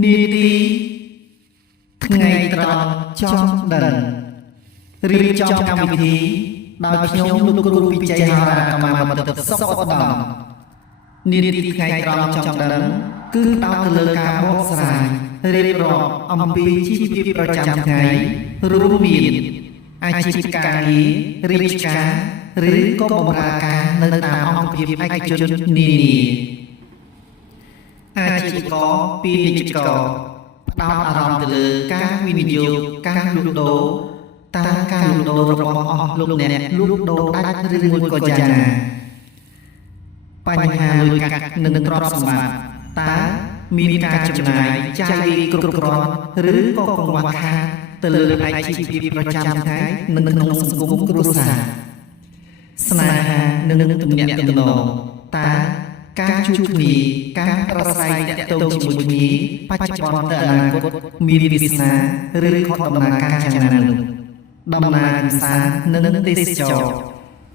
នីតិថ្ងៃត្រង់ចំដិនរៀបចំកម្មវិធីដោយខ្ញុំលោកគ្រូពិជ័យហោរាកម្មាបន្ទប់សុខឧត្តមនីតិថ្ងៃត្រង់ចំដិនគឺផ្ដោតទៅលើការបកស្រាយរៀបរាប់អំពីជីវភាពប្រចាំថ្ងៃរួមមានអាជីវកម្មរាជការឬក៏បម្រើការនៅតាមអង្គភាពឯកជននានាអាជីវករពាណិជ្ជករផ្ដោតអារម្មណ៍ទៅលើការវិនិយោគការលក់ដូរតើការលក់ដូររបស់អស់លោកអ្នកលក់ដូរដាច់ឬមួយក៏យ៉ាងណាបញ្ហាលុយកាក់និងទ្រព្យសម្បត្តិតើមានការចំណាយចាយវាយគ្រប់គ្រាន់ឬក៏កង្វះខាតទៅលើអាជីវភាពប្រចាំថ្ងៃនិងក្នុងសង្គមគ្រួសារស្នេហានិងទំនាក់ទំនងតើការជួបគ្នាការប្រស្រ័យទាក់ទងជាមួយគ្នាបច្ចុប្បន្នទៅអនាគតមានវាសនាឬខុសដំណើរការយ៉ាងណានោះដំណើរកម្សាន្តនិងទេសចរ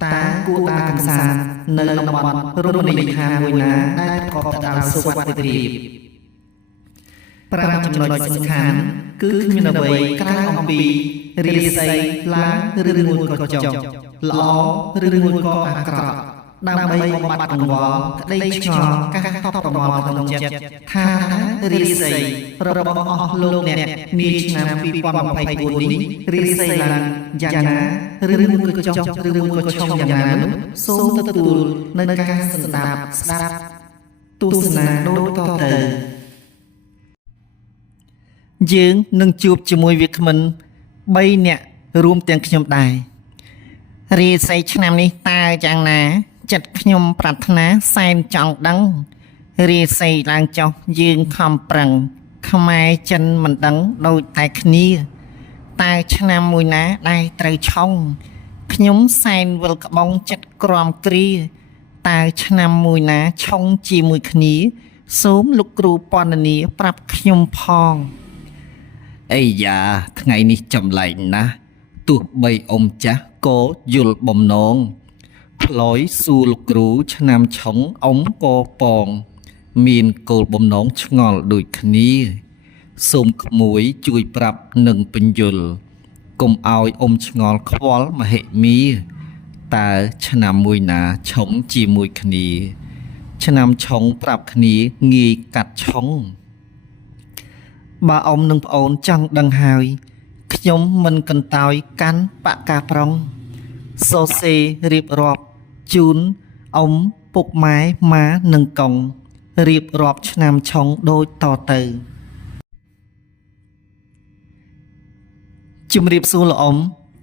តើគួរដើរកម្សាន្តនៅតំបន់រមណីយដ្ឋានមួយណាដែលប្រកបទៅដោយសុវត្ថិភាព5ចំណុចសំខាន់គឺគ្មានអ្វីក្រៅអំពីរាសីឡើងឬមួយក៏ចុះល្អឬមួយក៏អាក្រក់ដើម្បីបំបត្តិកង្វល់ក្តីឆ្ងល់ការតបប្រមល់ក្នុងចិត្តថារាសីរបស់អស់លោកអ្នកនាឆ្នាំ2024នេះរាសីឡើងយ៉ាងណាឬមួយក៏ចុះឬមួយក៏ឆុងយ៉ាងណានោះសូមទទួលនៅការស្ដាប់ទស្សនាដូចតទៅយើងនឹងជួបជាមួយវាគ្មិន3នាក់រួមទាំងខ្ញុំដែររាសីឆ្នាំនេះតើយ៉ាងណាចិត្តខ្ញុំប្រាថ្នាសែនចង់ដឹងរាសីឡើងចុះយើងខំប្រឹងខ្មែរចិនមិនដឹងដូចតែគ្នាតើឆ្នាំមួយណាដែលត្រូវឆុងខ្ញុំសែនវិលក្បងចិត្តក្រំគ្រាតើឆ្នាំមួយណាឆុងជាមួយគ្នាសូមលោកគ្រូពណ៌នាប្រាប់ខ្ញុំផងអីយ៉ាថ្ងៃនេះចម្លែកណាស់ទោះបីអ៊ំចាស់ក៏យល់បំណងផ្លយសួរលោកគ្រូឆ្នាំឆុងអ៊ំក៏ប៉ងមានគោលបំណងឆ្ងល់ដូចគ្នាសូមក្មួយជួយប្រាប់និងបញ្យល់កុំឲ្យអ៊ំឆ្ងល់ខ្វល់មហិមាតើឆ្នាំមួយណាឆុងជាមួយគ្នាឆ្នាំឆុងប្រាប់គ្នាងាយកាត់ឆុងបើអ៊ំនិងប្អូនចង់ដឹងហើយខ្ញុំមិនកន្តើយកាន់បកាប្រុងសរសេររៀបរាប់ជូនអ៊ំពុកម៉ែម៉ានិងកុងរៀបរាប់ឆ្នាំឆុងដូចតទៅជំរាបសួរលោកអ៊ំ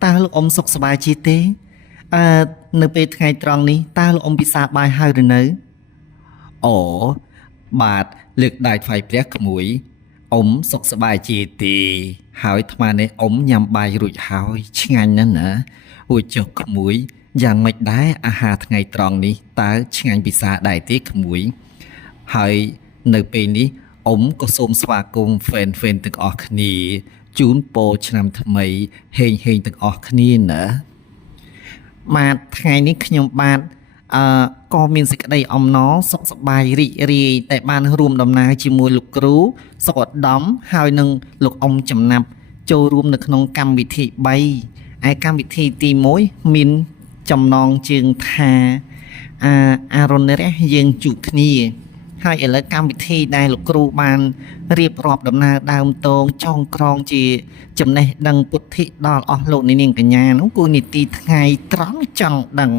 តើលោកអ៊ំសុខសប្បាយជាទេនៅពេលថ្ងៃត្រង់នេះតើលោកអ៊ំពិសាបាយហើយឬនៅអូបាទលើកដៃថ្វាយព្រះក្មួយអ៊ំសុខសប្បាយជាទេហើយអាត្មានេះអ៊ំញ៉ាំបាយរួចហើយឆ្ងាញ់ណាស់ណាអូចុះក្មួយយ៉ាងម៉េចដែរអាហារថ្ងៃត្រង់នេះតើឆ្ងាញ់ពិសាដែរទេក្មួយហើយនៅពេលនេះអ៊ំក៏សូមស្វាគមន៍ហ្វេនទាំងអស់គ្នាជូនពរឆ្នាំថ្មីហេងទាំងអស់គ្នាណាបាទថ្ងៃនេះខ្ញុំបាទក៏មានសេចក្តីអំណរសុខសប្បាយរីករាយតែបានរួមដំណើរជាមួយលោកគ្រូសុខឧត្តមហើយនឹងលោកអ៊ំចំណាប់ចូលរួមនៅក្នុងកម្មវិធី3ឯកម្មវិធីទី1មានចំណងជើងថាអរុណរះយើងជួបគ្នាហើយឥឡូវកម្មវិធីដែលលោកគ្រូបានរៀបរាប់ដំណើរដើមតងចងក្រងជាចំណេះដឹងពុទ្ធិដល់អស់លោកនាងកញ្ញានោះគឺនីតិថ្ងៃត្រង់ចង់ដឹង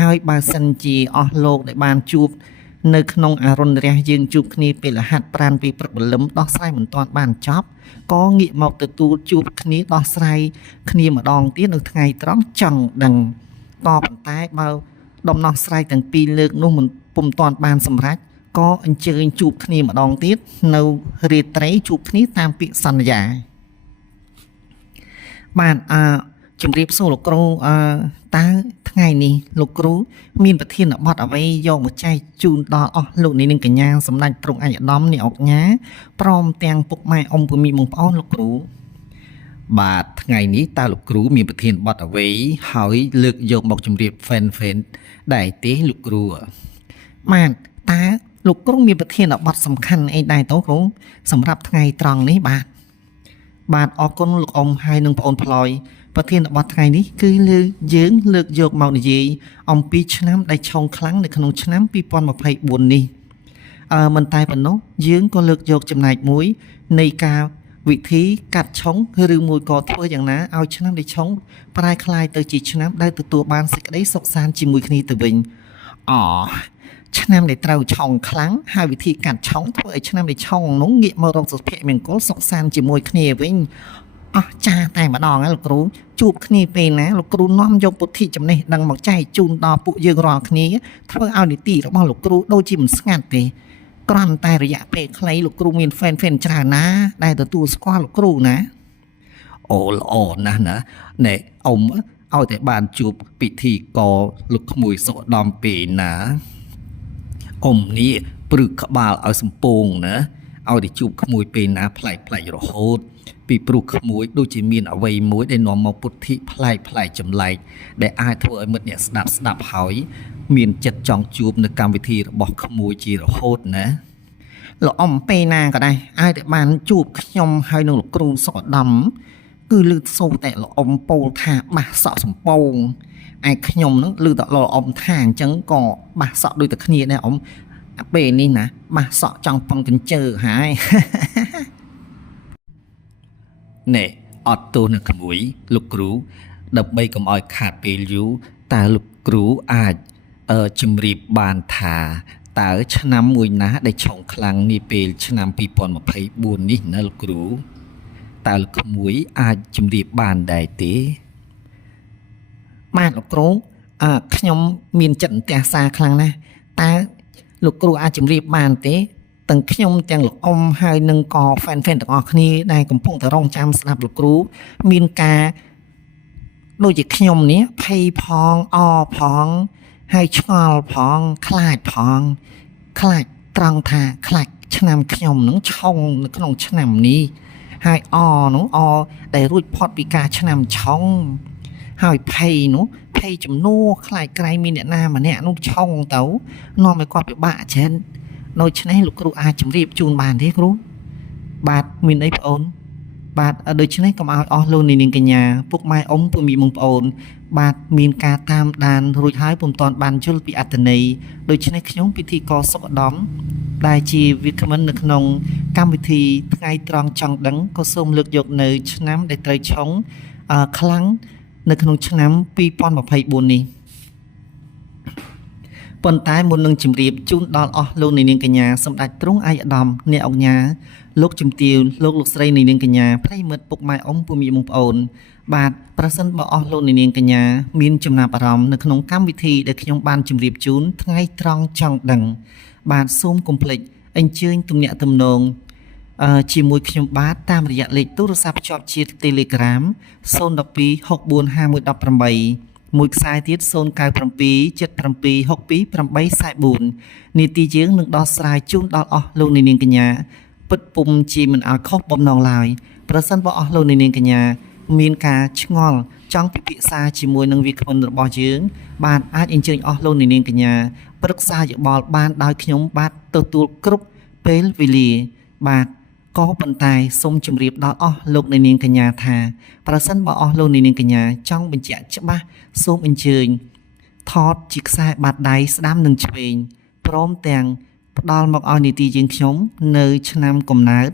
ហើយបើសិនជាអស់លោកដែលបានជួបនៅក្នុងអរុណរះយើងជួបគ្នាពេលរហ័សប្រានពីព្រឹកព្រលឹមដោះស្រាយមិនទាន់បានចប់ក៏ងាកមកទទួលជួបគ្នាដោះស្រាយគ្នាម្ដងទៀតនៅថ្ងៃត្រង់ចង់ដឹងក៏ប៉ុន្តែបើដំណោះស្រាយទាំងពីរលើកនោះមិនពុំទាន់បានសម្រេចក៏អញ្ជើញជួបគ្នាម្ដងទៀតនៅរាត្រីជួបគ្នាតាមពាក្យសន្យាបាទជំរាបសួរលោកគ្រូតើថ្ងៃនេះលោកគ្រូមានប្រធានបទអ្វីយកមកចែកជូនដល់អស់លោកនាងកញ្ញាសម្ដេចទ្រង់ឯកឧត្តមនាងអុកញ៉ាព្រមទាំងពុកម៉ែអ៊ំពូមីបងប្អូនលោកគ្រូបាទថ្ងៃនេះតើលោកគ្រូមានប្រធានបទអ្វីហើយលើកយកមកជម្រាបហ្វេនដែរទេលោកគ្រូបាទតើ លោកគ្រូមានប្រធានបទសំខាន់អីដែរតើគ្រូសម្រាប់ថ្ងៃត្រង់នេះបាទអរគុណលោកអ៊ំហើយនិងបងអូនផ្លយប្រធានបទថ្ងៃនេះគឺយើងលើកយកមកនិយាយអំពីឆ្នាំដែលឆុងខ្លាំងនៅក្នុងឆ្នាំ2024នេះមិនតែប៉ុណ្ណោះយើងក៏លើកយកចំណែកមួយនៃការវិធីកាត់ឆុងឬមួយក៏ធ្វើយ៉ាងណាឲ្យឆ្នាំដែលឆុងប្រែคล้ายទៅជាឆ្នាំដែលទទួលបានសេចក្តីសុខសាន្តជាមួយគ្នាទៅវិញឆ្នាំដែលត្រូវឆុងខ្លាំងហើយវិធីកាត់ឆុងធ្វើឲ្យឆ្នាំដែលឆុងនោះងាកមករកសុភមង្គលសុខសាន្តជាមួយគ្នាវិញចាតែម្ដងលោកគ្រូជួបគ្នាពេលណាលោកគ្រូនាំយកពុទ្ធិចំណេះដឹងមកចែកជូនដល់ពួកយើងរាល់គ្នាធ្វើឲ្យនីតិរបស់លោកគ្រូដូចជាមិនស្ងាត់ទេគ្រាន់តែរយៈពេលខ្លីលោកគ្រូមានហ្វេនច្រើនណាដែលទទួលស្គាល់លោកគ្រូណាអូល្អណាស់ណាណែអ៊ំឲ្យតែបានជួបពិធីកលោកក្មួយសុខដំពេលណាអ៊ំនេះព្រឹកក្បាលឲ្យសំពងណាឲ្យតែជួបក្មួយពេលណាប្លែករហូតពីព្រោះក្មួយដូចជាមានអ្វីមួយដែលនាំមកពុទ្ធិប្លែកចម្លែកដែលអាចធ្វើឲ្យមិត្តអ្នកស្ដាប់ហើយមានចិត្តចង់ជួបនៅកម្មវិធីរបស់ក្មួយជារហូតណាលោកអ៊ំពេលណាក៏ដែរឲ្យតែបានជួបខ្ញុំហើយនឹងលោកគ្រូសុខដំគឺលើកសូរតែលោកអ៊ំពោលថាបាសសក់សំពងឯខ្ញុំនឹងលើកតែលោកអ៊ំថាអញ្ចឹងក៏បាសសក់ដូចតែគ្នាដែរអ៊ំពេលនេះណាបាសសក់ចង់ប៉ុនកញ្ជើហើយណែអត់ទោសនឹងក្មួយលោកគ្រូដើម្បីកុំឲ្យខាតពេលយូរតើលោកគ្រូអាចជំរាបបានថាតើឆ្នាំមួយណាដែលឆុងខ្លាំងនេះពេលឆ្នាំ2024នេះណាលោកគ្រូតើលោកក្មួយអាចជំរាបបានដែរទេបាទលោកគ្រូខ្ញុំមានចិត្តអន្ទះសារខ្លាំងណាស់តើលោកគ្រូអាចជំរាបបានទេទាំងខ្ញុំទាំងលោកអ៊ំហើយនឹងក៏ហ្វេនទាំងអស់គ្នាដែលកំពុងតែរងចាំស្ដាប់លោកគ្រូមានការដូចជាខ្ញុំនេះភ័យផងផងហើយឆ្ងល់ផងខ្លាចផងខ្លាចត្រង់ថាខ្លាចឆ្នាំខ្ញុំនឹងឆុងនៅក្នុងឆ្នាំនេះហើយនោះដែលរួចផុតពីការឆ្នាំឆុងហើយភ័យចំនួនខ្លាចក្រែងមានអ្នកណាម្នាក់នោះឆុងទៅនាំឲ្យគាត់ពិបាកច្រើនដូច្នេះលោកគ្រូអាចជម្រាបជូនបានទេគ្រូបាទមានអីបងអូនបាទដូច្នេះកុំឲ្យអស់លោកនាងកញ្ញាពុកម៉ែអ៊ំពុកមីបងប្អូនបាទមានការតាមដានរួចហើយពុំតាន់បានយល់ពីអត្ថន័យដូច្នេះខ្ញុំពិធីករសុខដំដែលជាវាគ្មិននៅក្នុងកម្មវិធីថ្ងៃត្រង់ចង់ដឹងក៏សូមលើកយកនៅឆ្នាំដែលត្រូវឆុងខ្លាំងនៅក្នុងឆ្នាំ2024នេះប៉ុន្តែមុននឹងជម្រាបជូនដល់អស់លោកនាងកញ្ញាសម្ដេចទ្រង់ឯកឧត្តមអ្នកអង្គញាលោកជំទាវលោកស្រីនាងកញ្ញាប្រិយមិត្តពុកម៉ែអ៊ំពុកមីបងប្អូនបាទប្រសិនបើអស់លោកនាងកញ្ញាមានចំណាប់អារម្មណ៍នៅក្នុងកម្មវិធីដែលខ្ញុំបានជម្រាបជូនថ្ងៃត្រង់ចង់ដឹងបាទសូមកុំភ្លេចអញ្ជើញទំនាក់ទំនងជាមួយខ្ញុំបាទតាមរយៈលេខទូរស័ព្ទភ្ជាប់ជាតិ Telegram 012 64518មួយខ្សែទៀត097 77 62 844នីតិយើងនឹងដោះស្រាយជូនដល់អស់លោកនាងកញ្ញាពិតពុំជាមិនឲ្យខុសបំណងឡើយប្រសិនបើអស់លោកនាងកញ្ញាមានការឆ្ងល់ចង់ពិភាក្សាជាមួយនឹងវាគ្មិនរបស់យើងបាទអាចអញ្ជើញអស់លោកនាងកញ្ញាប្រឹក្សាយោបល់បានដោយខ្ញុំបាទទទួលគ្រប់ពេលវេលាបាទក៏ប៉ុន្តែសូមជម្រាបដល់អស់លោកនាងកញ្ញាថាប្រសិនបើអស់លោកនាងកញ្ញាចង់បញ្ជាក់ច្បាស់សូមអញ្ជើញថតជាខ្សែបាតដៃស្ដាំនិងឆ្វេងព្រមទាំងផ្ដល់មកឲ្យនីតិយើងខ្ញុំនៅឆ្នាំកំណើត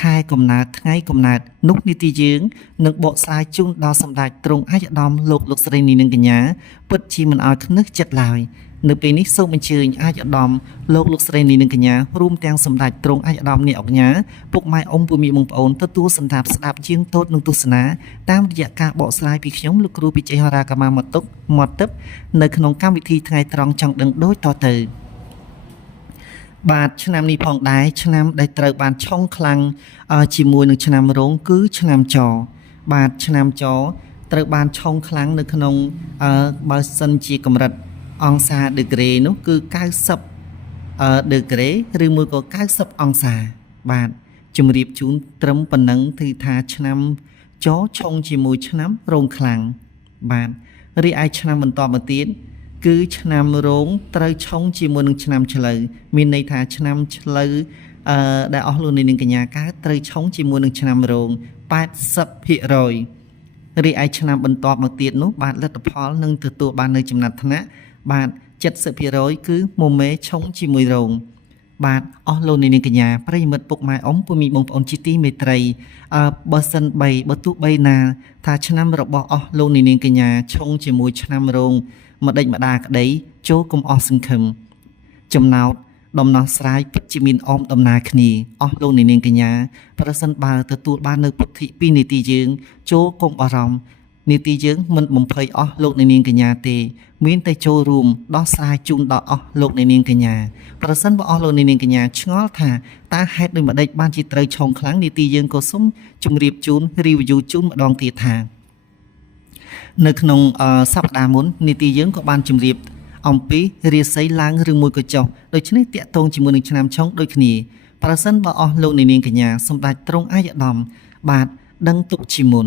ខែកំណើតថ្ងៃកំណើតនោះនីតិយើងនឹងបកស្រាយជូនដល់សម្ដេចទ្រង់ឯកឧត្តមលោកស្រីនាងកញ្ញាពិតជាមិនឲ្យខ្នឹសចិត្តឡើយនៅពេលនេះសូមអញ្ជើញឯកឧត្តមលោកស្រីនាងកញ្ញារួមទាំងសម្ដេចទ្រង់ឯកឧត្តមអ្នកអង្គញាពុកម៉ែអ៊ំពុកមីបងប្អូនទទួលសន្តាប់ស្ដាប់ជាងតូចនឹងទស្សនាតាមរយៈការបកស្រាយពីខ្ញុំលោកគ្រូពិជ័យហរាកាមាមកទឹកនៅក្នុងកម្មវិធីថ្ងៃត្រង់ចង់ដឹងដូចតទៅបាទឆ្នាំនេះផងដែរឆ្នាំដែលត្រូវបានឆុងខ្លាំងជាមួយនឹងឆ្នាំរោងគឺឆ្នាំចបាទឆ្នាំចត្រូវបានឆុងខ្លាំងនៅក្នុងបើសិនជាកម្រិតអង្សាដឺក្រេនោះគឺ90ដឺក្រេឬមួយក៏90អង្សាបាទជំរាបជូនត្រឹមប៉ុណ្ណឹងគឺថាឆ្នាំចឆុងជាមួយឆ្នាំរោងខ្លាំងបាទរីឯឆ្នាំបន្តមកទៀត គឺឆ្នាំរោងត្រូវឆុងជាមួយនឹងឆ្នាំឆ្លូវមានន័យថាឆ្នាំឆ្លូវដែលអស់លោកនាងកញ្ញាកើតត្រូវឆុងជាមួយនឹងឆ្នាំរោង 80% រីឯឆ្នាំបន្ទាប់មកទៀតនោះបាទលទ្ធផលនឹងទទួលបាននៅចំណាត់ថ្នាក់បាទ 70% គឺមុំមេឆុងជាមួយរោងបាទអស់លោកនាងកញ្ញាប្រិយមិត្តពុកម៉ែអ៊ំពុំមីបងប្អូនជាទីមេត្រីបើសិនបីបើទោះបីណាថាឆ្នាំរបស់អស់លោកនាងកញ្ញាឆុងជាមួយឆ្នាំរោងម្ដេចម្ដាក្តីចូលកុំអស់សង្ឃឹមចំណោទដំណោះស្រាយពិតជាមានអមដំណើរគ្នាអស់លោកនាងកញ្ញាប្រសិនបើទទួលបាននៅពុទ្ធិពីនីតិយើងចូលកុំបារម្ភនីតិយើងមិនបំភ័យអស់លោកនាងកញ្ញាទេមានតែចូលរួមដោះស្រាយជូនដល់អស់លោកនាងកញ្ញាប្រសិនបើអស់លោកនាងកញ្ញាឆ្ងល់ថាតើហេតុដូចម្ដេចបានជាត្រូវឆុងខ្លាំងនីតិយើងក៏សូមជម្រាបជូន review ជូនម្ដងទៀតថានៅក្នុងសប្តាហ៍មុននីតិយើងក៏បានជម្រាបអំពីរាសីឡើងឬមួយក៏ចុះដូច្នេះតាក់ទងជាមួយនឹងឆ្នាំឆុងដូចគ្នាប្រសិនបើអស់លោកនាងកញ្ញាសម្ដេចទ្រង់អាយឧត្តមបាទដឹងទុកជាមុន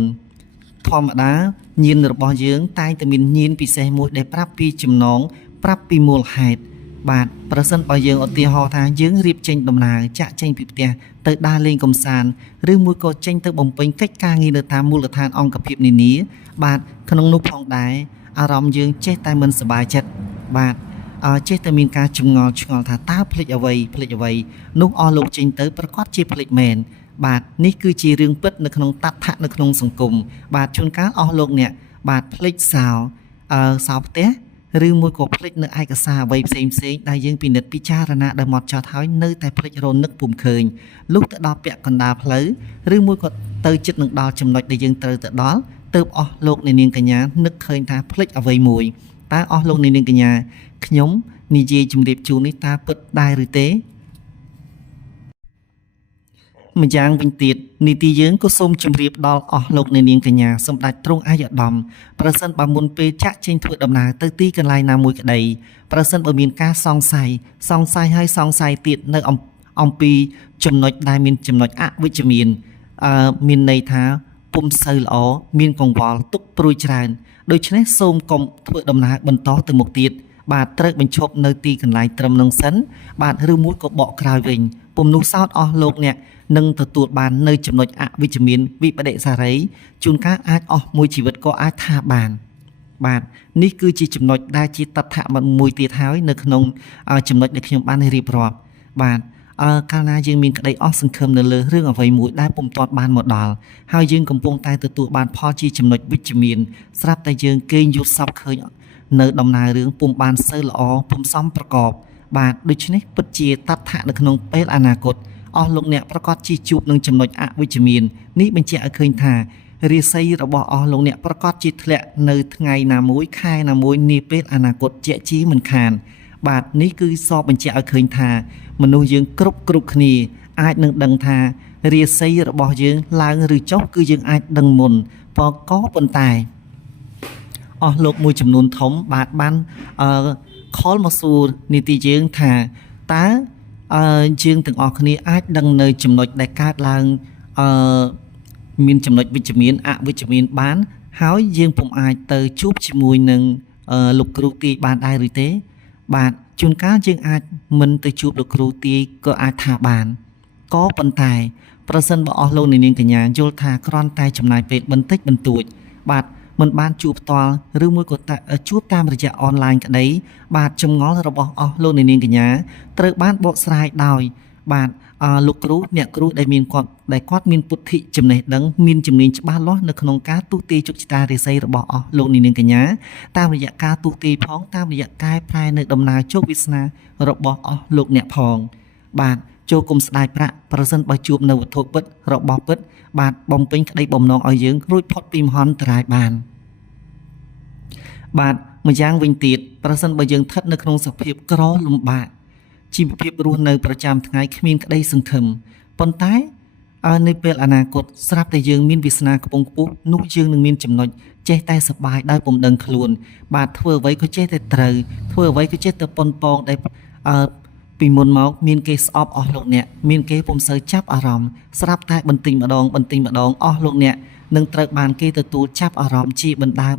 ធម្មតាញាណរបស់យើងតែងតែមានញាណពិសេសមួយដែលប្រាប់ពីចំណងប្រាប់ពីមូលហេតុបាទប្រសិនបើយើងឧទាហរណ៍ថាយើងរៀបចេញដំណើរចាក់ចេញពីផ្ទះទៅដើរលេងកម្សាន្តឬមួយក៏ចេញទៅបំពេញកិច្ចការងារនៅតាមមូលដ្ឋានអង្គភាពនានាបាទក្នុងនោះផងដែរអារម្មណ៍យើងចេះតែមិនសប្បាយចិត្តបាទចេះតែមានការចម្ងល់ឆ្ងល់ថាតើភ្លេចអ្វីនោះអស់លោកចេញទៅប្រកាសជាភ្លេចមែនបាទនេះគឺជារឿងពិតនៅក្នុងតថៈនៅក្នុងសង្គមបាទជួនកាលអស់លោកអ្នកបាទភ្លេចសោផ្ទះឬមួយក៏ភ្លេចនៅឯកសារអ្វីផ្សេងដែលយើងពិនិត្យពិចារណាដល់មកចោតហើយនៅតែភ្លេចរនឹកពុំឃើញលុះទៅដល់ពាក់កណ្ដាលផ្លូវឬមួយក៏ទៅចិត្តនឹងដល់ចំណុចដែលយើងត្រូវទៅដល់ទើបអស់លោកនាងកញ្ញានឹកឃើញថាភ្លេចអ្វីមួយតើអស់លោកនាងកញ្ញាខ្ញុំនិយាយជម្រាបជូននេះតើពិតដែរឬទេម្យ៉ាងវិញទៀតនីតិយើងក៏សូមជម្រាបដល់អស់លោកនាងកញ្ញាសម្ដេចទ្រង់អាយឧត្តមប្រសិនបើមុនពេលចាក់ចេញធ្វើដំណើរទៅទីកន្លែងណាមួយក្តីប្រសិនបើមានការសង្ស័យហើយសង្ស័យទៀតនៅអំពីចំណុចដែលមានចំណុចអវិជ្ជមានមានន័យថាពុំសូវល្អមានកង្វល់ទុកព្រួយច្រើនដូច្នេះសូមកុំធ្វើដំណើរបន្តទៅមុខទៀតបាទត្រូវបញ្ឈប់នៅទីកន្លែងត្រឹមនឹងសិនបាទឬមួយក៏បកក្រោយវិញពុំនោះសោតអស់លោកអ្នកនឹងទទួលបាននៅចំណុចអវិជ្ជមានវិបដិសារីជួនកាលអាចអស់មួយជីវិតក៏អាចថាបានបាទនេះគឺជាចំណុចដែលជាតថៈមួយទៀតហើយនៅក្នុងចំណុចដែលខ្ញុំបានរៀបរាប់បាទកាលណាយើងមានក្តីអស់សង្ឃឹមនៅលើរឿងអ្វីមួយដែលពុំទាន់បានមកដល់ហើយយើងកំពុងតែទទួលបានផលជាចំណុចវិជ្ជមានស្រាប់តែយើងគេងយល់សប្តិឃើញនៅដំណើររឿងពុំបានសូវល្អពុំសមប្រកបបាទដូច្នេះពិតជាតថៈនៅក្នុងពេលអនាគតអស់លោកអ្នកប្រកាសជាជួបនឹងចំណុចអវិជ្ជមាននេះបញ្ជាក់ឲ្យឃើញថារាសីរបស់អស់លោកអ្នកប្រកាសជាធ្លាក់នៅថ្ងៃណាមួយខែណាមួយនាពេលអនាគតជាក់ជាមិនខានបាទនេះគឺសពបញ្ជាក់ឲ្យឃើញថាមនុស្សយើងគ្រប់គ្នាអាចនឹងដឹងថារាសីរបស់យើងឡើងឬចុះគឺយើងអាចដឹងមុនក៏ប៉ុន្តែអស់លោកមួយចំនួនធំបាទបានខលមកសួរនីតិយើងថាតើយើងទាំងអស់គ្នាអាចដឹងនៅចំណុចដែលកើតឡើងមានចំណុចវិជ្ជមានអវិជ្ជមានបានហើយយើងពុំអាចទៅជួបជាមួយនឹងលោកគ្រូទាយបានដែរឬទេបាទជួនកាលយើងអាចមិនទៅជួបលោកគ្រូទាយក៏អាចថាបានក៏ប៉ុន្តែប្រសិនបើអស់លោកនាងកញ្ញាយល់ថាគ្រាន់តែចំណាយពេលបន្តិចបន្តួចបាទមិនបានជួបផ្ទាល់ឬមួយក៏ជួបតាមរយៈអនឡាញក្តីបាទចម្ងល់របស់អស់លោកនាងកញ្ញាត្រូវបានបកស្រាយដោយបាទលោកគ្រូអ្នកគ្រូដែលគាត់មានពុទ្ធិចំណេះដឹងមានជំនាញច្បាស់លាស់នៅក្នុងការទូទាយជោគជតារាសីរបស់អស់លោកនាងកញ្ញាតាមរយៈការទូទាយផងតាមរយៈកែប្រែនៅដំណើរជោគវាសនារបស់អស់លោកអ្នកផងបាទចូលគុំស្ដាយប្រាក់ប្រសិនបើជួបនៅវត្ថុពិតរបស់ពិតបាទបំពេញក្តីបំណងឲ្យយើងរួចផុតពីមហន្តរាយបានបាទម្យ៉ាងវិញទៀតប្រសិនបើយើងស្ថិតនៅក្នុងសភាពក្រលំបាកជីវភាពរស់នៅប្រចាំថ្ងៃគ្មានក្តីសង្ឃឹមប៉ុន្តែនៅពេលអនាគតស្រាប់តែយើងមានវាសនាខ្ពង់ខ្ពស់នោះយើងនឹងមានចំណុចចេះតែសប្បាយដោយពុំដឹងខ្លួនបាទធ្វើអ្វីក៏ចេះតែត្រូវធ្វើអ្វីក៏ចេះតែប៉ុនប៉ងដែលពីមុនមកមានគេស្អប់អស់លោកអ្នកមានគេពុំសូវចាប់អារម្មណ៍ស្រាប់តែបន្តិចម្ដងអស់លោកអ្នក នឹងត្រូវបានគេទទួលចាប់អារម្មណ៍ជាបណ្ដា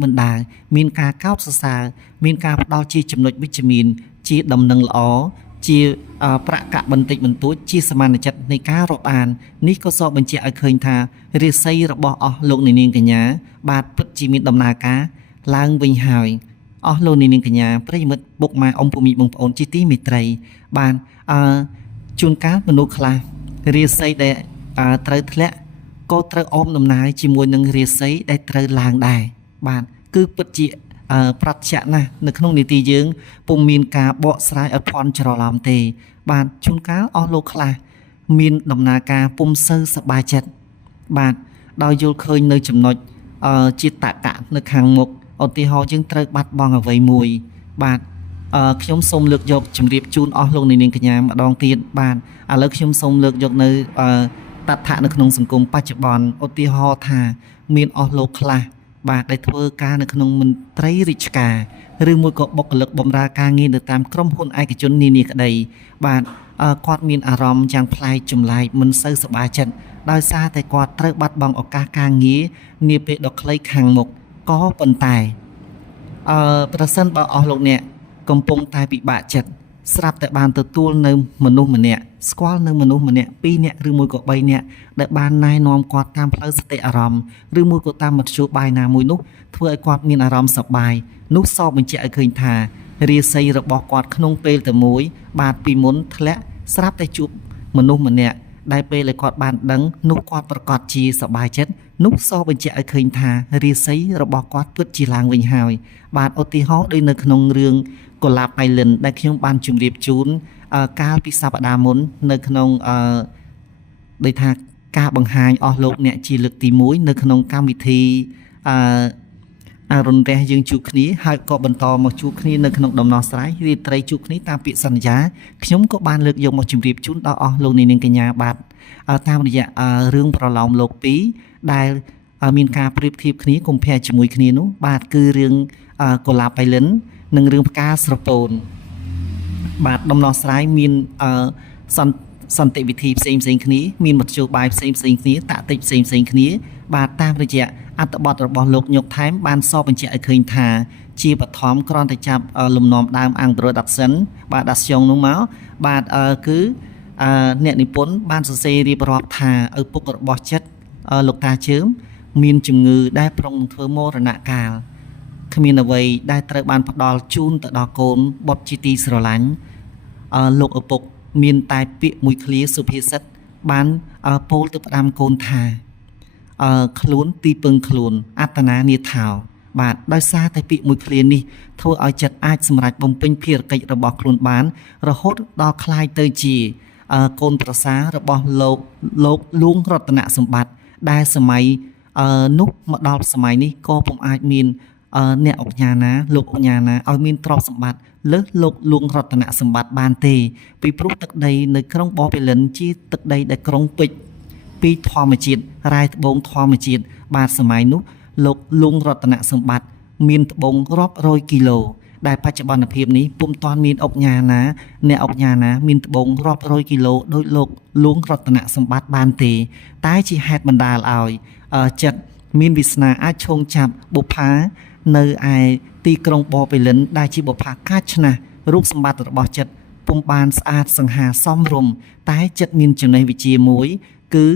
មានការកោតសរសើរមានការផ្ដល់ជាចំណុចវិជ្ជមានជាដំណឹងល្អជាប្រាក់កាក់បន្តិចបន្តួចជាសមានចិត្តនៃការរាប់អាននេះក៏សបបញ្ជាក់ឲ្យឃើញថារាសីរបស់អស់លោកនាងកញ្ញាបាទពិតជាមានដំណើរការឡើងវិញហើយអស់លោកនាងកញ្ញាប្រិយមិត្តបុកម៉ែអ៊ំពូមីបងប្អូនជាទីមេត្រីបាទជួនកាលមនុស្សខ្លះរាសីដែលត្រូវធ្លាក់ក៏ត្រូវអមដំណើរជាមួយនឹងរាសីដែលត្រូវឡើងដែរបាទគឺពិតជាប្រតិជាណាស់នៅក្នុងនីតិយើងពុំមានការបកស្រាយឲ្យភ័ន្តច្រឡំទេបាទជួនកាលអស់លោកខ្លះមានដំណើរការពុំសូវសប្បាយចិត្តបាទដោយយល់ឃើញនៅចំណុចជាតកៈនៅខាងមុខឧទាហរណ៍យើងត្រូវបាត់បង់អ្វីមួយបាទខ្ញុំសូមលើកយកជម្រាបជូនអស់លោកនាងកញ្ញាម្ដងទៀតបាទឥឡូវខ្ញុំសូមលើកយកនៅតថៈនៅក្នុងសង្គមបច្ចុប្បន្នឧទាហរណ៍ថាមានអស់លោកខ្លះបាទដែលធ្វើការនៅក្នុងមន្ត្រីរាជការឬមួយក៏បុគ្គលិកបម្រើការងារនៅតាមក្រុមហ៊ុនឯកជននានាក្តីបាទគាត់មានអារម្មណ៍យ៉ាងប្លែកចម្លែកមិនសូវសប្បាយចិត្តដោយសារតែគាត់ត្រូវបាត់បង់ឱកាសការងារនាពេលដ៏ខ្លីខាងមុខក៏ប៉ុន្តែប្រសិនបើអស់លោកអ្នកកំពុងតែពិបាកចិត្តស្រាប់តែបានទទួលនៅមនុស្សម្នាក់ស្គាល់នៅមនុស្សម្នាក់2នាក់ឬមួយក៏3នាក់ដែលបានណែនាំគាត់តាមផ្លូវសតិអារម្មណ៍ឬមួយក៏តាមមធ្យោបាយណាមួយនោះធ្វើឲ្យគាត់មានអារម្មណ៍សប្បាយនោះសបញ្ជាក់ឲ្យឃើញថារាសីរបស់គាត់ក្នុងពេលតែមួយបាទពីមុនធ្លាក់ស្រាប់តែជួបមនុស្សម្នាក់ដែលពេលដែលគាត់បានដឹងនោះគាត់ប្រកាសជាសប្បាយចិត្តនោះសបញ្ជាក់ឲ្យឃើញថារាសីរបស់គាត់ពិតជាឡើងវិញហើយបាទឧទាហរណ៍ដូចនៅក្នុងរឿងកុលាបបៃលិនដែលខ្ញុំបានជម្រាបជូនកាលពីសប្តាហ៍មុននៅក្នុងដូចថាការបង្ហាញអស់លោកអ្នកជាលើកទី1នៅក្នុងកម្មវិធីអរុនរះយើងជួបគ្នាហើយក៏បន្តមកជួបគ្នានៅក្នុងដំណោះស្រាយរាត្រីជួបគ្នាតាមពាក្យសន្យាខ្ញុំក៏បានលើកយកមកជម្រាបជូនដល់អស់លោកនាងកញ្ញាបាទតាមរយៈរឿងប្រឡោមលោក2ដែលមានការប្រៀបធៀបគ្នាកុំភ័យជាមួយគ្នានោះបាទគឺរឿងកុលាបបៃលិននិងរឿងផ្កាស្រពោនបាទដំណោះស្រាយមានសន្តិវិធីផ្សេងគ្នាមានមធ្យោបាយផ្សេងគ្នាតាក់ទិចផ្សេងគ្នាបាទតាមរយៈអត្ថបទរបស់លោកញុកថែមបានសបញ្ជាក់ឲ្យឃើញថាជាបឋមគ្រាន់តែចាប់លំនាំដើម Introduction បាទដាក់ស្យងនោះមកបាទគឺអ្នកនិពន្ធបានសរសេររៀបរាប់ថាឪពុករបស់ចិត្តលោកតាជើមមានជំងឺដែលប្រុងនឹងធ្វើមរណកាលគ្មានអ្វីដែលត្រូវបានផ្ដល់ជូនទៅដល់កូនបុត្រជាទីស្រឡាញ់លោកឪពុកមានតែពាក្យមួយឃ្លាសុភាសិតបានពោលទៅផ្ដាំកូនថាខ្លួនទីពឹងខ្លួនអត្តនានាថោបាទដោយសារតែពាក្យមួយឃ្លានេះធ្វើឲ្យចិត្តអាចសម្រេចបំពេញភារកិច្ចរបស់ខ្លួនបានរហូតដល់คล้ายទៅជាកូនប្រសាររបស់លោកលួងរតនសម្បត្តិដែលសម័យនោះមកដល់សម័យនេះក៏ពុំអាចមានអ្នកអុកញ៉ាណាលោកអុកញ៉ាណាឲ្យមានទ្រព្យសម្បត្តិលើសលោកលួងរតនសម្បត្តិបានទេពីព្រោះទឹកដីនៅក្រុងបបិលិនជាទឹកដីដែលក្រុងពេជ្រពីធម្មជាតិរាយត្បូងធម្មជាតិបាទសម័យនោះលោកលួងរតនសម្បត្តិមានត្បូងរាប់រយគីឡូដែលបច្ចុប្បន្នភាពនេះពុំទាន់មានអុកញ៉ាណាអ្នកអុកញ៉ាណាមានត្បូងរាប់រយគីឡូដោយលោកលួងរតនសម្បត្តិបានទេតែជាហេតុបណ្ដាលឲ្យចិត្តមានវាសនាអាចឈោងចាប់បុប្ផានៅឯទីក្រុងបបិលិនដែលជាបុប្ផាកាចឆ្នះរូបសម្បត្តិរបស់ចិត្តពុំបានស្អាតសង្ហាសមរម្យតែចិត្តមានចំណេះវិជ្ជាមួយគឺ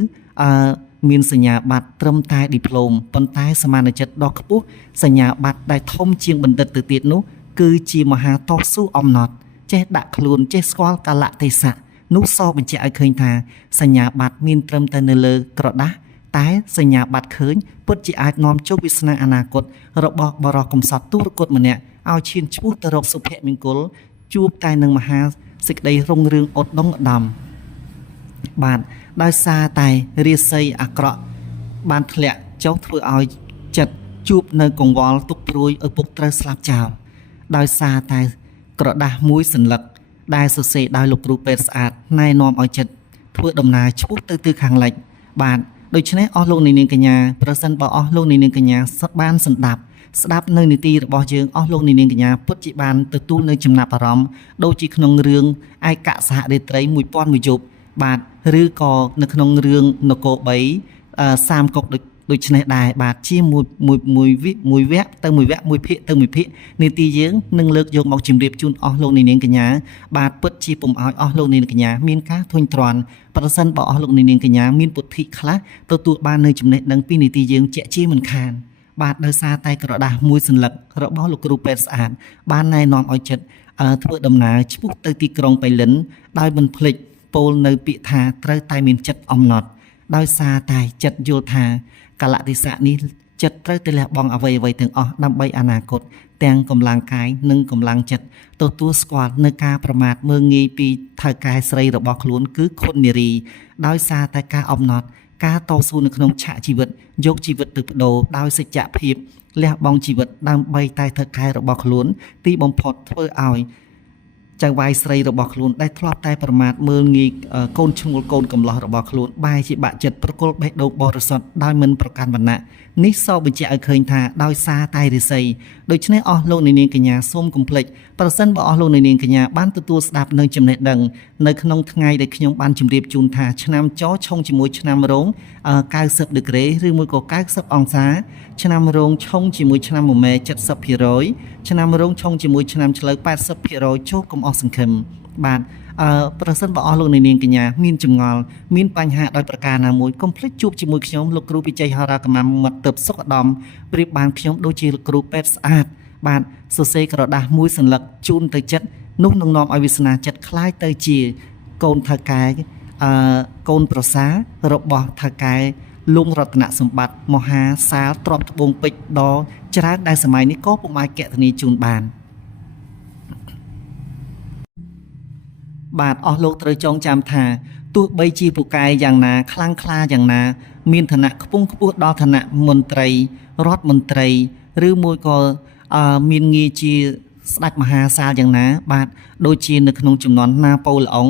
មានសញ្ញាបត្រត្រឹមតែឌីប្លូមប៉ុន្តែសមានចិត្តដ៏ខ្ពស់សញ្ញាបត្រដែលធំជាងបណ្ឌិតទៅទៀតនោះគឺជាមហាតស៊ូអំណត់ចេះដាក់ខ្លួនចេះស្គាល់កាលៈទេសៈនោះសបញ្ជាក់ឲ្យឃើញថាសញ្ញាបត្រមានត្រឹមតែនៅលើក្រដាស់តែសញ្ញាបត្រឃើញពិតជាអាចនាំជោគវាសនាអនាគតរបស់បរិះកំសត់ទុរគតម្នាក់ឲ្យឈានឆ្ពោះទៅរកសុភមង្គលជួបតែនឹងមហាសេចក្តីរុងរឿងឧត្តមឧត្តមបាទដោយសារតែរាសីអាក្រក់បានធ្លាក់ចុះធ្វើឲ្យចិត្តជួបនៅកង្វល់ទុក្ខព្រួយឪពុកត្រូវស្លាប់ចោលដោយសារតែក្រដាស់មួយសន្លឹកដែលសរសេរដោយលោកគ្រូពេទ្យស្អាតណែនាំឲ្យចិត្តធ្វើដំណើរឆ្ពោះទៅទិសខាងលិចបាទដូច្នេះអស់លោកនាងកញ្ញាប្រសិនបើអស់លោកនាងកញ្ញាបានស្ដាប់នៅនីតិរបស់យើងអស់លោកនាងកញ្ញាពិតជាបានទទួលនៅចំណាប់អារម្មណ៍ដូចជាក្នុងរឿងឯកសហរាត្រី1000មួយយប់បាទឬក៏នៅក្នុងរឿងនគរ3សាមកុក ដូចឆ្នេះដែរបាទជាមួយវគ្គទៅមួយវគ្គមួយភាគទៅមួយភាគនីតិយើងនឹងលើកយកមកជម្រាបជូនអស់លោកនាងកញ្ញាបាទពិតជាពុំឲ្យអស់លោកនាងកញ្ញាមានការធុញទ្រាន់ប្រសិនបើអស់លោកនាងកញ្ញាមានពុទ្ធិខ្លះទទួលបាននៅចំណេះដឹងពីនីតិយើងជាក់ជាមិនខានបាទដោយសារតែក្រដាស់មួយសន្លឹករបស់លោកគ្រូពេទ្យស្អាតបានណែនាំឲ្យចិត្តធ្វើដំណើរឆ្ពោះទៅទីក្រុងបៃលិនដោយមិនភ្លេចពោលនៅពាក្យថាត្រូវតែមានចិត្តអំណត់ដោយសារតែចិត្តយល់ថាកលៈទេសៈនេះចិត្តត្រូវតែលះបង់អ្វីៗទាំងអស់ដើម្បីអនាគតទាំងកម្លាំងកាយនិងកម្លាំងចិត្តទទួលស្គាល់នៅការប្រមាថមើលងាយពីថៅកែស្រីរបស់ខ្លួនគឺខុននារីដោយសារតែការអំណត់ការតស៊ូនៅក្នុងឆាកជីវិតយកជីវិតទៅបដូរដោយសច្ចភាពលះបង់ជីវិតដើម្បីតែថៅកែរបស់ខ្លួនទីបំផុតធ្វើឲ្យចៅវាយស្រីរបស់ខ្លួនដែលធ្លាប់តែប្រមាថមើលងាយកូនឈ្នួលកូនកំឡោះរបស់ខ្លួនបែរជាបាក់ចិត្តប្រគល់បេះដូងបរិសុទ្ធដោយមិនប្រកាន់វណ្ណៈនេះសបញ្ជាក់ឲ្យឃើញថាដោយសារតែរិស័យដូច្នេះអស់លោកនាងកញ្ញាសូមកុំភ្លេចប្រសិនបើអស់លោកនាងកញ្ញាបានទទួលស្ដាប់នៅចំណេះដឹងនៅក្នុងថ្ងៃដែលខ្ញុំបានជម្រាបជូនថាឆ្នាំចឆុងជាមួយឆ្នាំរោង90ដឺក្រេឬមួយក៏90អង្សាឆ្នាំរោងឆុងជាមួយឆ្នាំមមែ70%ឆ្នាំរោងឆុងជាមួយឆ្នាំឆ្លូវ80%ចូលកុំអស់សង្ឃឹមបាទប្រសិនបើអស់លោកនាងកញ្ញាមានចម្ងល់មានបញ្ហាដោយប្រការណាមួយកុំភ្លេចជួបជាមួយខ្ញុំលោកគ្រូវិជ័យហោរាកម្មមិត្តទើបសុខឧត្តមប្រៀបបានខ្ញុំដូចជាលោកគ្រូពេទ្យស្អាតបាទសរសេរក្រដាស់មួយសន្លឹកជូនទៅចិត្តនោះនឹងនាំឲ្យវាសនាចិត្តคล้ายទៅជាកូនថៅកែកូនប្រសារបស់ថៅកែលងរតនសម្បត្តិមហាសាលទ្រព្យត្បូងពេជ្រដ៏ច្រើនដែលសម័យនេះក៏ពុំអាចកណនីជូនបានបាទអស់លោកត្រូវចងចាំថាទោះបីជាពូកែយ៉ាងណាខ្លាំងក្លាយ៉ាងណាមានឋានៈខ្ពង់ខ្ពស់ដល់ឋានៈមន្ត្រីរដ្ឋមន្ត្រីឬមួយក៏មានងារជាស្ដេចមហាសាលយ៉ាងណាបាទដូចជានៅក្នុងចំនួនណាប៉ូឡុង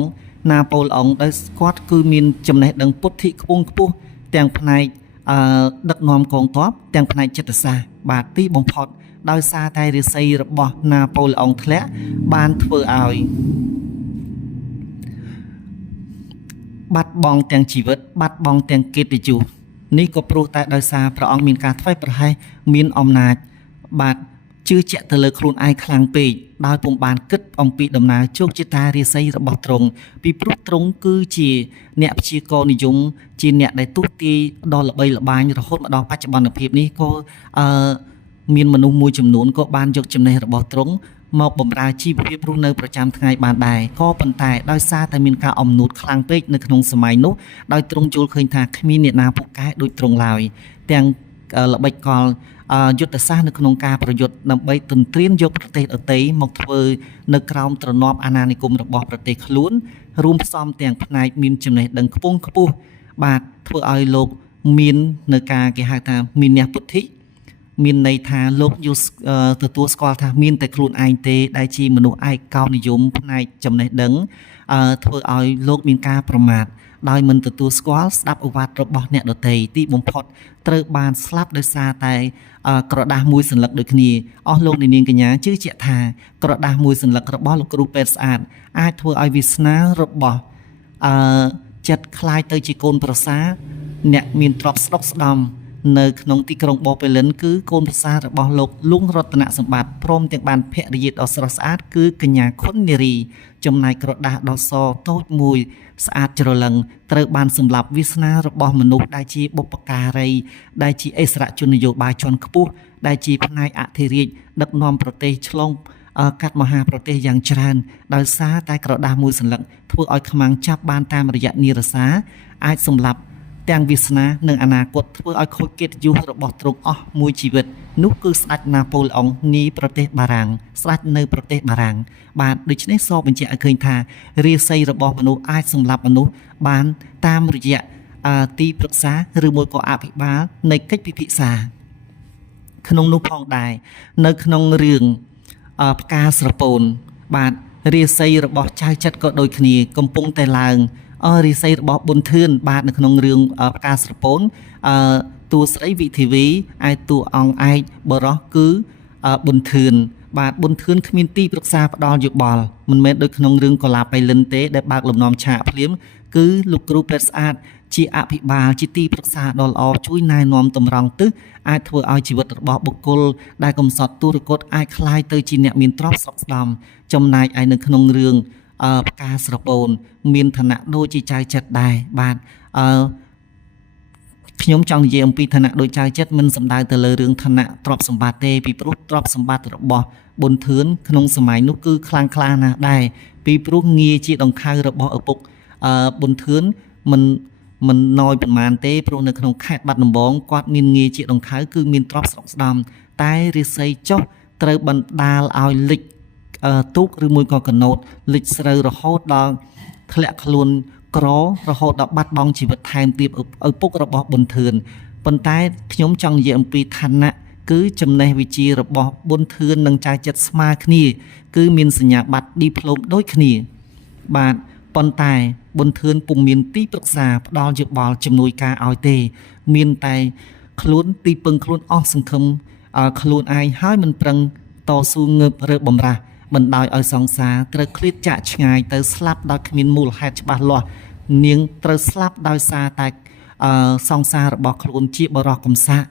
ដែលគាត់គឺមានចំណេះដឹងពុទ្ធិខ្ពង់ខ្ពស់ទាំងផ្នែកដឹកនាំកងទ័ពទាំងផ្នែកចិត្តសាស្ត្របាទទីបំផុតដោយសារតែរាសីរបស់ណាប៉ូឡុងធ្លាក់បានធ្វើឲ្យបាត់បង់ទាំងជីវិតបាត់បង់ទាំងកិត្តិយសនេះក៏ព្រោះតែដោយសារព្រះអង្គមានការធ្វេសប្រហែសមានអំណាចបាទជឿជាក់ទៅលើខ្លួនឯងខ្លាំងពេកដោយពុំបានគិតអំពីដំណើរជោគជតារាសីរបស់ទ្រង់ពីព្រោះទ្រង់គឺជាអ្នកព្យាករនិយមជាអ្នកដែលទូទាយដល់ល្បីល្បាញរហូតមកដល់បច្ចុប្បន្នភាពនេះក៏មានមនុស្សមួយចំនួនក៏បានយកចំណេះរបស់ទ្រង់មកបម្រើជីវភាពរស់នៅប្រចាំថ្ងៃបានដែរក៏ប៉ុន្តែដោយសារតែមានការអំនួតខ្លាំងពេកនៅក្នុងសម័យនោះដោយទ្រង់យល់ឃើញថាគ្មានអ្នកណាពូកែដូចទ្រង់ឡើយទាំងល្បិចកលយុទ្ធសាស្ត្រនៅក្នុងការប្រយុទ្ធដើម្បីទន្ទ្រានយកប្រទេសដទៃមកធ្វើនៅក្រោមទ្រនាប់អាណានិគមរបស់ប្រទេសខ្លួនរួមផ្សំទាំងផ្នែកមានចំណេះដឹងខ្ពង់ខ្ពស់បាទធ្វើឲ្យលោកមាននៅការគេហៅថាមានអ្នកពុទ្ធិមានន័យថាលោកទទួលស្គាល់ថាមានតែខ្លួនឯងទេដែលជាមនុស្សឯកោនិយមផ្នែកចំណេះដឹងធ្វើឲ្យលោកមានការប្រមាថដោយមិនទទួលស្គាល់ស្ដាប់ឱវាទរបស់អ្នកដទៃទីបំផុតត្រូវបានស្លាប់ដោយសារតែក្រដាស់មួយសន្លឹកដូចគ្នាអស់លោកនាងកញ្ញាជឿជាក់ថាក្រដាស់មួយសន្លឹករបស់លោកគ្រូពេទ្យស្អាតអាចធ្វើឲ្យវាសនារបស់ចិត្តคล้ายទៅជាកូនប្រសាអ្នកមានទ្រព្យស្ដុកស្ដំនៅក្នុងទីក្រុងបូប៉េលិនគឺកូនប្រសារបស់លោកលងរតនសម្បត្តិព្រមទាំងបានភរិយាដ៏ស្រស់ស្អាតគឺកញ្ញាខុននារីចំណែកក្រដាស់ដ៏សតូចមួយស្អាតច្រឡឹងត្រូវបានសម្លាប់វាសនារបស់មនុស្សដែលជាបុព្វការីដែលជាអិសរជននយោបាយជាន់ខ្ពស់ដែលជាផ្នែកអធិរាជដឹកនាំប្រទេសឆ្លងកាត់មហាប្រទេសយ៉ាងច្រើនដោយសារតែក្រដាស់មួយសន្លឹកធ្វើឲ្យខ្មាំងចាប់បានតាមរយៈនិរសាអាចសម្លាប់ទាំងវាសនានិងអនាគតធ្វើឲ្យខូចកិត្តិយសរបស់ទ្រង់អស់មួយជីវិតនោះគឺស្ដេចណាប៉ូឡុងនីប្រទេសបារាំងស្ដេចនៅប្រទេសបារាំងបាទដូច្នេះសបញ្ជាក់ឲ្យឃើញថារាសីរបស់មនុស្សអាចសម្លាប់មនុស្សបានតាមរយៈទីប្រឹក្សាឬមួយក៏អភិបាលនៃកិច្ចពិភាក្សាក្នុងនោះផងដែរនៅក្នុងរឿងផ្កាស្រពោនបាទរាសីរបស់ចៅចិត្តក៏ដូចគ្នាកំពុងតែឡើងរាសីរបស់ប៊ុនធឿនបាទនៅក្នុងរឿងផ្កាស្រពោនតួស្រីវិធីវីឯតួអង្គឯកបរោះគឺប៊ុនធឿនបាទប៊ុនធឿនគ្មានទីប្រឹក្សាផ្ដល់យោបល់មិនមែនដូចក្នុងរឿងកលាបៃលិនទេដែលបើកលំនាំឆាកភ្លាមគឺលោកគ្រូពេទ្យស្អាត ជាអភិបាលជាទីប្រឹក្សាដ៏ល្អជួយណែនាំតម្រង់ទិសអាចធ្វើឲ្យជីវិតរបស់បុគ្គលដែលកំសត់ទុរគតអាចคล้ายទៅជាអ្នកមានទ្រព្យស្រុកស្ដំចំណែកឯនៅក្នុងរឿងផ្កាស្រពោនមានឋានៈដូចជាចៅចិត្តដែរបាទខ្ញុំចង់និយាយអំពីឋានៈដូចចៅចិត្តមិនសំដៅទៅលើរឿងឋានៈទ្រព្យសម្បត្តិទេពីព្រោះទ្រព្យសម្បត្តិរបស់ប៊ុនធឿនក្នុងសម័យនោះគឺខ្លាំងក្លាណាស់ដែរពីព្រោះងារជាដង្ខៅរបស់ឪពុកប៊ុនធឿនមិនណយប្រមាណទេព្រោះនៅក្នុងខេត្តបាត់ដំបងគាត់មានងារជាដង្ខៅគឺមានទ្រព្យស្រុកស្ដំតែរាសីចុះត្រូវបណ្ដាលឲ្យលិចទូកឬមួយក៏កណូតលិចស្រូវរហូតដល់ធ្លាក់ខ្លួនក្ររហូតដល់បាត់បង់ជីវិតថែមទៀតឪពុករបស់ប៊ុនធឿនប៉ុន្តែខ្ញុំចង់និយាយអំពីឋានៈគឺចំណេះវិជ្ជារបស់ប៊ុនធឿននិងចៅចិត្តស្មើគ្នាគឺមានសញ្ញាបត្រឌីប្លូមដូចគ្នាបាទប៉ុន្តែប៊ុនធឿនពុំមានទីប្រឹក្សាផ្ដល់យោបល់ជំនួយការឲ្យទេមានតែខ្លួនទីពឹងខ្លួនអស់សង្ឃឹមខ្លួនឯងហើយមិនប្រឹងតស៊ូងើបរើបំរាស់បណ្ដោយឲ្យសង្សារត្រូវឃ្លាតចាកឆ្ងាយទៅស្លាប់ដោយគ្មានមូលហេតុច្បាស់លាស់នាងត្រូវស្លាប់ដោយសារតែសង្សាររបស់ខ្លួនជាបរិះកំសាក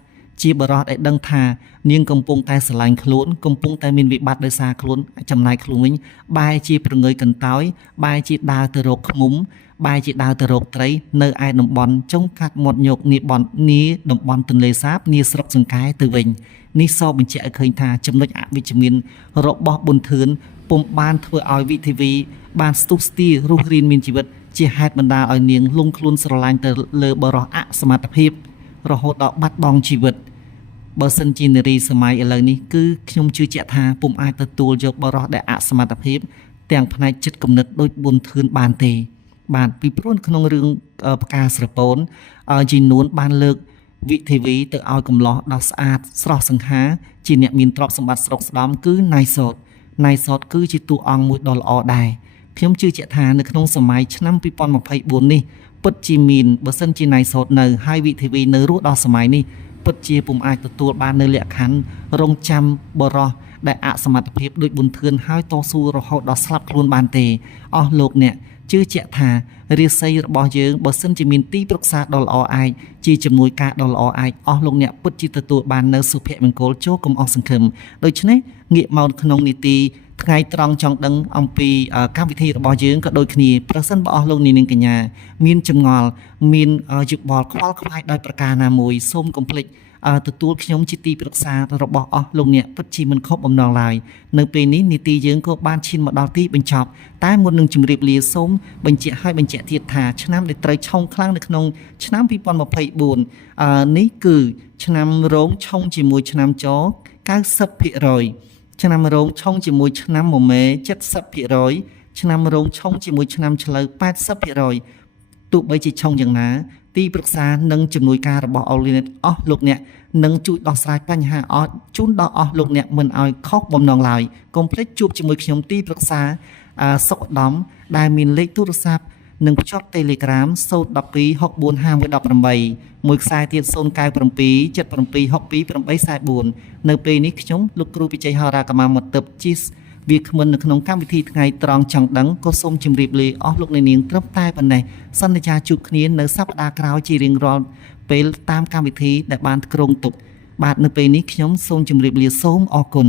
ជាបរិះដែលដឹងថានាងកំពុងតែស្រឡាញ់ខ្លួនកំពុងតែមានវិបត្តិដោយសារខ្លួនចំណែកខ្លួនវិញបែរជាប្រងើយកន្តើយបែរជាដើរទៅរកឃ្មុំបែរជាដើរទៅរកត្រីនៅឯតំបន់ចុងកាត់មាត់ញោកនីតំបន់ទន្លេសាបនីស្រុកសង្កែទៅវិញនេះសបញ្ជាក់ឲ្យឃើញថាចំណុចអវិជ្ជមានរបស់ប៊ុនធឿនពុំបានធ្វើឲ្យវិធីវីបានស្ទុះស្ទារស់រានមានជីវិតជាហេតុបណ្ដាលឲ្យនាងលងខ្លួនស្រឡាញ់ទៅលើបរិះអសមត្ថភាពរហូតដល់បាត់បង់ជីវិតបើសិនជានារីសម័យឥឡូវនេះគឺខ្ញុំជឿជាក់ថាពុំអាចទទួលយកបរិះដែលអសមត្ថភាពទាំងផ្នែកចិត្តគំនិតដូចប៊ុនធឿនបានទេបាទពីព្រោះក្នុងរឿងផ្កាស្រពោនជីនួនបានលើកវិធីវីទៅឲ្យកំឡោះដល់ស្អាតស្រស់សង្ហាជាអ្នកមានទ្រព្យសម្បត្តិស្រុកស្ដំគឺណៃសតគឺជាតួអង្គមួយដ៏ល្អដែរខ្ញុំជឿជាក់ថានៅក្នុងសម័យឆ្នាំ2024នេះពិតជាមានបើសិនជាណៃសតនៅហើយវិធីវីនៅរស់ដល់សម័យនេះពិតជាពុំអាចទទួលបាននៅលក្ខខណ្ឌរងចាំបរោះដែលអសមត្ថភាពដូចប៊ុនធឿនហើយតស៊ូរហូតដល់ស្លាប់ខ្លួនបានទេអស់លោកអ្នកជឿជាក់ថារាសីរបស់យើងបើសិនជាមានទីប្រឹក្សាដ៏ល្អឯកជាជំនួយការដ៏ល្អឯកអស់លោកអ្នកពិតជាទទួលបាននៅសុភមង្គលចូលកុំអស់សង្ឃឹមដូច្នេះងាកមកក្នុងនីតិថ្ងៃត្រង់ចង់ដឹងអំពីកម្មវិធីរបស់យើងក៏ដូចគ្នាប្រសិនបើអស់លោកនាងកញ្ញាមានចម្ងល់មានយោបល់ខ្វល់ខ្វាយដោយប្រការណាមួយសូមកុំភ្លេចទទួលខ្ញុំជាទីប្រឹក្សារបស់អស់លោកអ្នកពិតជាមិនខុសបំណងឡើយនៅពេលនេះនីតិយើងក៏បានឈានមកដល់ទីបញ្ចប់តែមុននឹងជម្រាបលាសូមបញ្ជាក់ទៀតថាឆ្នាំដែលត្រូវឆុងខ្លាំងនៅក្នុងឆ្នាំ2024នេះគឺឆ្នាំរោងឆុងជាមួយឆ្នាំច 90% ឆ្នាំរោងឆុងជាមួយឆ្នាំមមេ 70% ឆ្នាំរោងឆុងជាមួយឆ្នាំឆ្លូវ 80% ទោះបីជាឆុងយ៉ាងណាទីប្រឹក្សានិងជំនួយការរបស់ Olinet អស់លោកអ្នកនឹងជួយដោះស្រាយបញ្ហាជូនដល់អស់លោកអ្នកមិនឲ្យខុសបំណងឡើយកុំភ្លេចជួបជាមួយខ្ញុំទីប្រឹក្សាសុខឧត្តមដែលមានលេខទូរស័ព្ទនិងភ្ជាប់ Telegram 012645118មួយខ្សែទៀត09777622844នៅពេលនេះខ្ញុំលោកគ្រូពិជ័យហរាកមាមកទឹកជីសវាគ្មិននៅក្នុងកម្មវិធីថ្ងៃត្រង់ចង់ដឹងក៏សូមជម្រាបលាអស់លោកអ្នកនាងត្រឹមតែប៉ុណ្ណេះសន្យាជួបគ្នានៅសប្តាហ៍ក្រោយជារៀងរាល់ពេលតាមកម្មវិធីដែលបានគ្រោងទុកបាទនៅពេលនេះខ្ញុំសូមជម្រាបលាសូមអរគុណ